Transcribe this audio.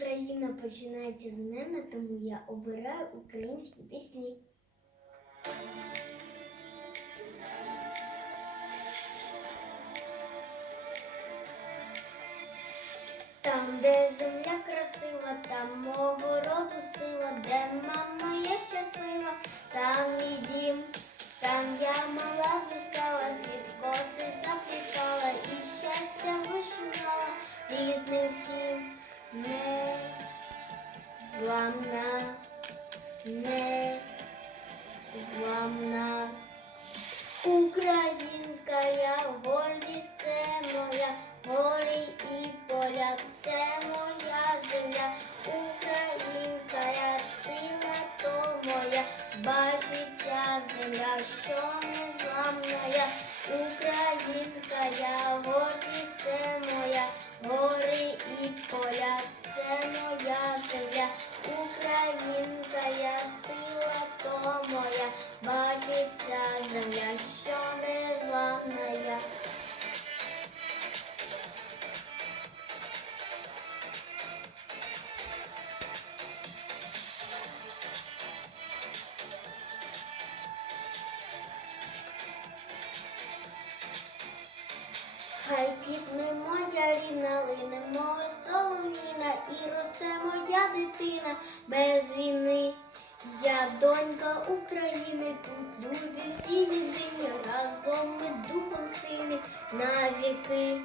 Україна починається з мене, тому я обираю українські пісні. Там, де земля красива, там мого роду сила, де мама є щаслива, там мій дім, там я мала зростала, світ коси заплітала і щастя вишивала рідним всім. Не зламна, не зламна. Українка, я гордість це моя, гори і поля, це моя земля. Українка, я сила то моя, бачить ця земля, що незламна я. Українка, я гордість земля, що незламна. Хай квітне моя рідна, лине моя соломіна, і росте моя дитина без війни. Я донька України, тут люди всі єдині, разом ми духом сильні на віки.